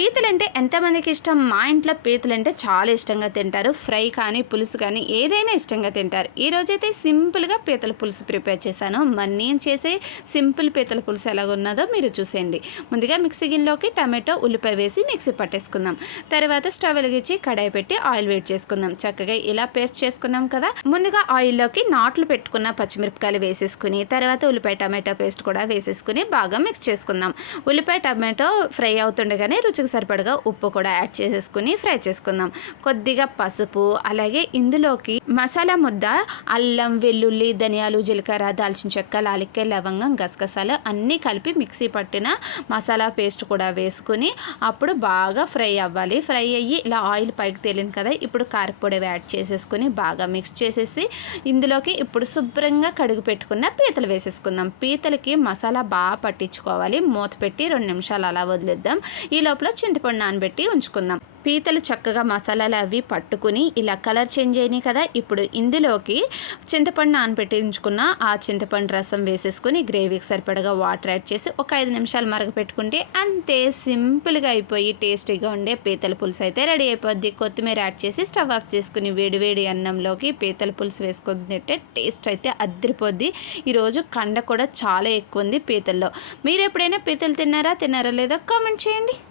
పీతలంటే ఎంతమందికి ఇష్టం? మా ఇంట్లో పీతలంటే చాలా ఇష్టంగా తింటారు. ఫ్రై కానీ పులుసు కానీ ఏదైనా ఇష్టంగా తింటారు. ఈరోజైతే సింపుల్గా పీతల పులుసు ప్రిపేర్ చేశాను. మరి నేను చేసే సింపుల్ పీతల పులుసు ఎలాగున్నదో మీరు చూసేయండి. ముందుగా మిక్సీ గిన్నెలోకి టమాటో ఉల్లిపాయ వేసి మిక్సీ పట్టేసుకుందాం. తర్వాత స్టవ్ వెలిగించి కడాయి పెట్టి ఆయిల్ వేడి చేసుకుందాం. చక్కగా ఇలా పేస్ట్ చేసుకున్నాం కదా. ముందుగా ఆయిల్లోకి నాట్లు పెట్టుకున్న పచ్చిమిరపకాయలు వేసేసుకుని తర్వాత ఉల్లిపాయ టమాటో పేస్ట్ కూడా వేసేసుకుని బాగా మిక్స్ చేసుకుందాం. ఉల్లిపాయ టమాటో ఫ్రై అవుతుండగానే రుచికి సరిపడగా ఉప్పు కూడా యాడ్ చేసేసుకుని ఫ్రై చేసుకుందాం. కొద్దిగా పసుపు, అలాగే ఇందులోకి మసాలా ముద్ద అల్లం, వెల్లుల్లి, ధనియాలు, జీలకర్ర, దాల్చిన చెక్క, లాలిక్కాయ, లవంగం, గసగసాలు అన్నీ కలిపి మిక్సీ పట్టిన మసాలా పేస్ట్ కూడా వేసుకుని అప్పుడు బాగా ఫ్రై అవ్వాలి. ఫ్రై అయ్యి ఇలా ఆయిల్ పైకి తేలింది కదా, ఇప్పుడు కారపొడి యాడ్ చేసేసుకుని బాగా మిక్స్ చేసేసి ఇందులోకి ఇప్పుడు శుభ్రంగా కడుగు పెట్టుకున్న పీతలు వేసేసుకుందాం. పీతలకి మసాలా బాగా పట్టించుకోవాలి. మూత పెట్టి 2 నిమిషాలు అలా వదిలేద్దాం. ఈ లోపల చింతపండు నానబెట్టి ఉంచుకుందాం. పీతలు చక్కగా మసాలాలు అవి పట్టుకుని ఇలా కలర్ చేంజ్ అయినాయి కదా, ఇప్పుడు ఇందులోకి చింతపండు నానబెట్టి ఉంచుకున్న ఆ చింతపండు రసం వేసేసుకుని గ్రేవీకి సరిపడగా వాటర్ యాడ్ చేసి ఒక 5 నిమిషాలు మరగపెట్టుకుంటే అంతే, సింపుల్గా అయిపోయి టేస్టీగా ఉండే పీతల పులుసు అయితే రెడీ అయిపోద్ది. కొత్తిమీర యాడ్ చేసి స్టవ్ ఆఫ్ చేసుకుని వేడివేడి అన్నంలోకి పీతల పులుసు వేసుకుని తింటే టేస్ట్ అయితే అద్దరిపోద్ది. ఈరోజు కండ కూడా చాలా ఎక్కువ ఉంది పీతల్లో. మీరు ఎప్పుడైనా పీతలు తిన్నారా లేదో కామెంట్ చేయండి.